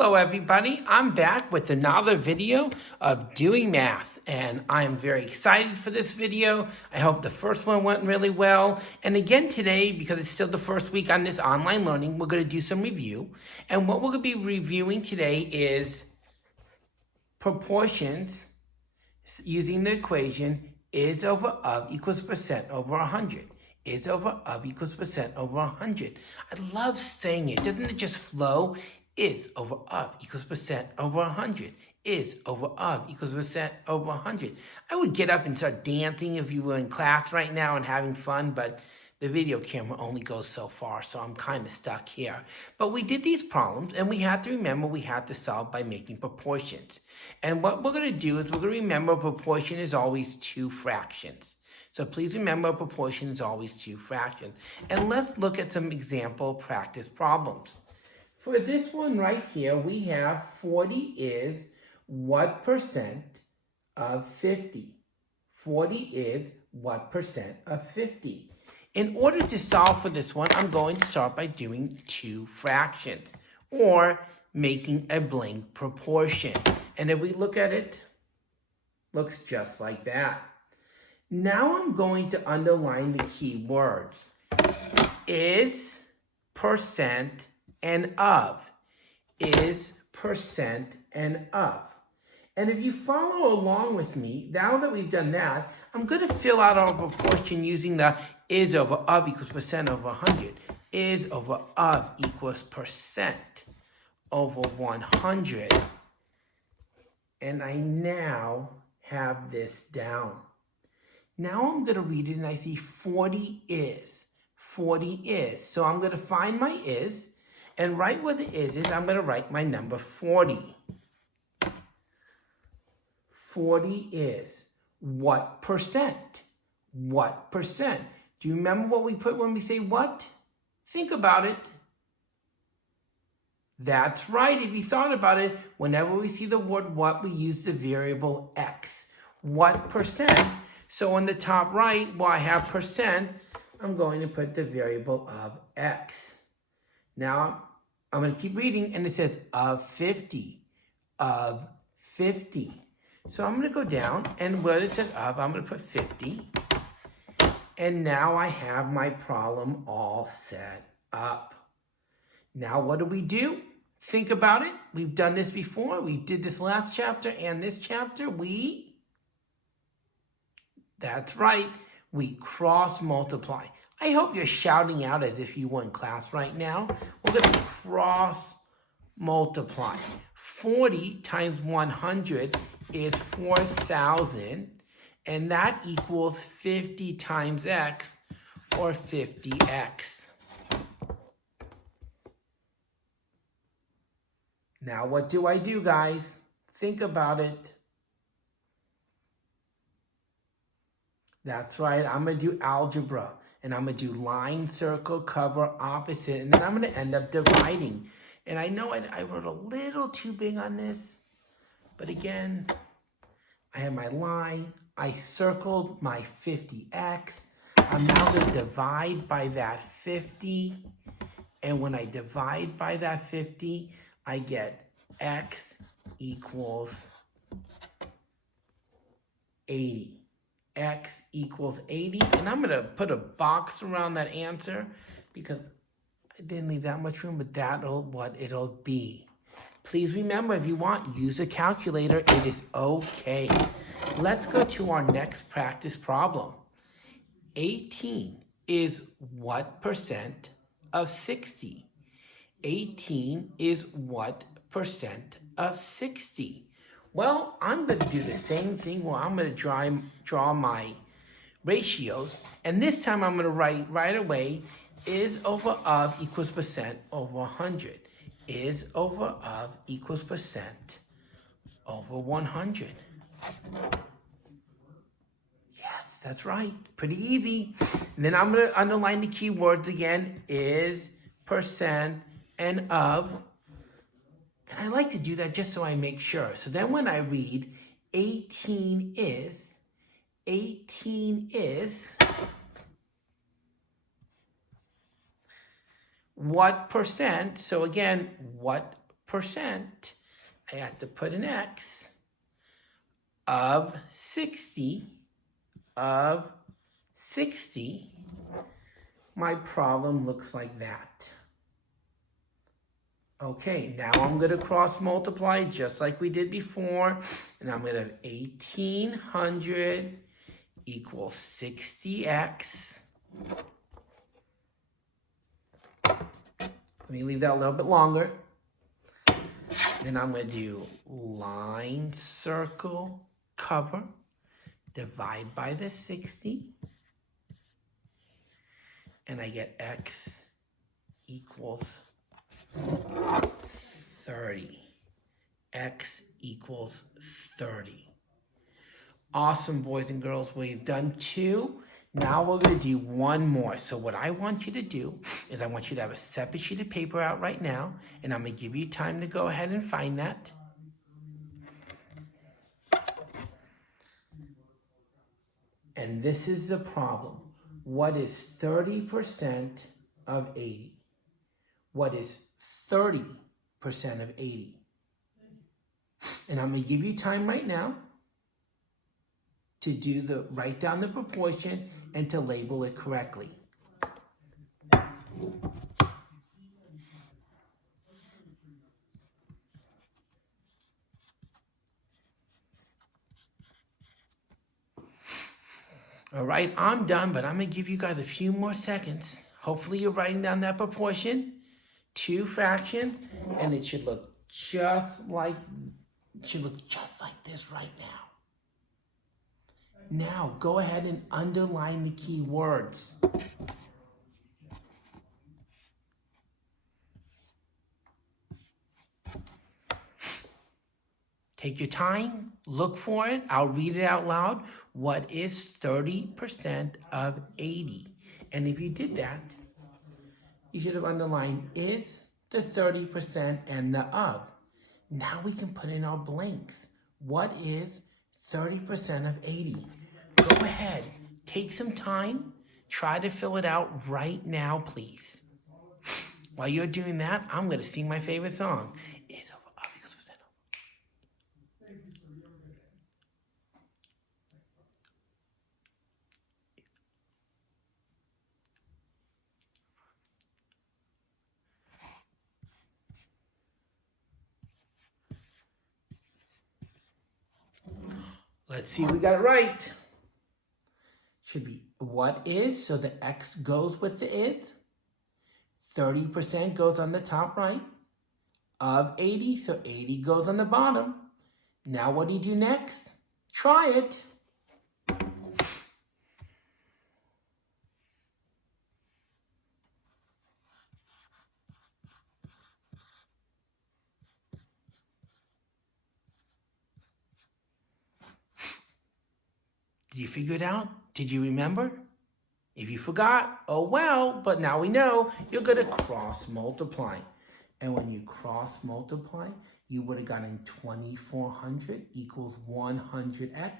Hello everybody, I'm back with another video of doing math and I'm very excited for this video. I hope the first one went really well. And again today, because it's still the first week on this online learning, we're going to do some review. And what we're going to be reviewing today is proportions using the equation is over of equals percent over 100. Is over of equals percent over 100. I love saying it. Doesn't it just flow? Is over of equals percent over 100. Is over of equals percent over 100. I would get up and start dancing if you were in class right now and having fun, but the video camera only goes so far, so I'm kind of stuck here. But we did these problems, and we had to remember we had to solve by making proportions. And what we're going to do is we're going to remember a proportion is always two fractions. So please remember a proportion is always two fractions. And let's look at some example practice problems. For this one right here, we have 40 is what percent of 50? 40 is what percent of 50? In order to solve for this one, I'm going to start by doing two fractions or making a blank proportion. And if we look at it, looks just like that. Now I'm going to underline the key words. Is, percent, and of. Is, percent, and of. And if you follow along with me, now that we've done that, I'm going to fill out our proportion using the is over of equals percent over 100. Is over of equals percent over 100. And I now have this down. Now I'm going to read it and I see 40 is. 40 is. So I'm going to find my is, and right where the is I'm going to write my number 40. 40 is what percent? What percent? Do you remember what we put when we say what? Think about it. That's right. If you thought about it, whenever we see the word what, we use the variable x. What percent? So on the top right, while I have percent, I'm going to put the variable of x. Now, I'm going to keep reading, and it says of 50. Of 50. So I'm going to go down, and where it says of, I'm going to put 50. And now I have my problem all set up. Now what do? Think about it. We've done this before. We did this last chapter and this chapter. That's right. We cross multiply. I hope you're shouting out as if you were in class right now. We're going to cross multiply. 40 times 100 is 4,000. And that equals 50 times x, or 50x. Now what do, guys? Think about it. That's right, I'm going to do algebra. And I'm going to do line, circle, cover, opposite. And then I'm going to end up dividing. And I know I wrote a little too big on this. But again, I have my line. I circled my 50x. I'm now going to divide by that 50. And when I divide by that 50, I get x equals 80. X equals 80. And I'm going to put a box around that answer because I didn't leave that much room, but that'll what it'll be. Please remember, if you want, use a calculator. It is okay. Let's go to our next practice problem. 18 is what percent of 60? 18 is what percent of 60? Well, I'm going to do the same thing where I'm going to draw my ratios. And this time I'm going to write right away is over of equals percent over 100. Is over of equals percent over 100. Yes, that's right. Pretty easy. And then I'm going to underline the key words again. Is, percent, and of. And I like to do that just so I make sure. So then when I read 18 is what percent? So again, what I have to put an X, of 60, my problem looks like that. Okay, now I'm going to cross multiply just like we did before. And I'm going to have 1800 equals 60x. Let me leave that a little bit longer. Then I'm going to do line, circle, cover, divide by the 60. And I get x equals 30. X equals 30. Awesome, boys and girls. We've done 2. Now we're going to do 1 more. So what I want you to do is I want you to have a separate sheet of paper out right now. And I'm going to give you time to go ahead and find that. And this is the problem. What is 30% of 80? What is 30% of 80? And I'm going to give you time right now to write down the proportion and to label it correctly. All right, I'm done, but I'm going to give you guys a few more seconds. Hopefully you're writing down that proportion, 2 fractions, and it should look just like this right now. Now, go ahead and underline the key words. Take your time, look for it. I'll read it out loud. What is 30% of 80? And if you did that, you should have underlined is, the 30%, and the of. Now we can put in our blanks. What is 30% of 80? Go ahead, take some time, try to fill it out right now, please. While you're doing that, I'm going to sing my favorite song. Is of equals percent of. Let's see if we got it right. Should be what is, so the x goes with the is. 30% goes on the top right. Of 80, so 80 goes on the bottom. Now what do you do next? Try it. Did you figure it out? Did you remember? If you forgot, oh well, but now we know you're going to cross multiply. And when you cross multiply, you would have gotten 2400 equals 100x.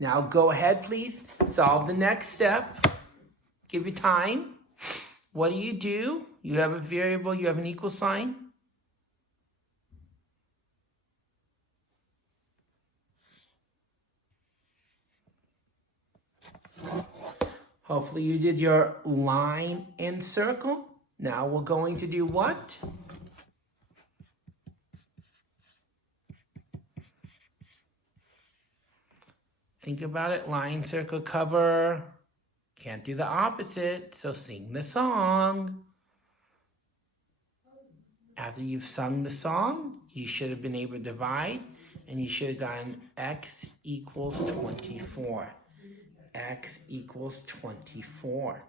Now go ahead, please. Solve the next step. Give you time. What do? You have a variable, you have an equal sign. Hopefully you did your line and circle. Now we're going to do what? Think about it. Line, circle, cover. Can't do the opposite, so sing the song. After you've sung the song, you should have been able to divide, and you should have gotten x equals 24. X equals 24.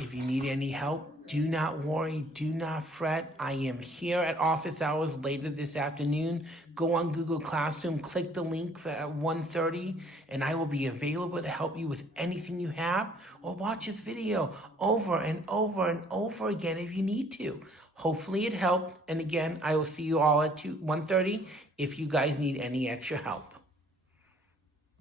If you need any help, do not worry, do not fret. I am here at office hours later this afternoon. Go on Google Classroom, click the link at 1:30, and I will be available to help you with anything you have, or watch this video over and over and over again if you need to. Hopefully it helped, and again, I will see you all at 1:30 if you guys need any extra help.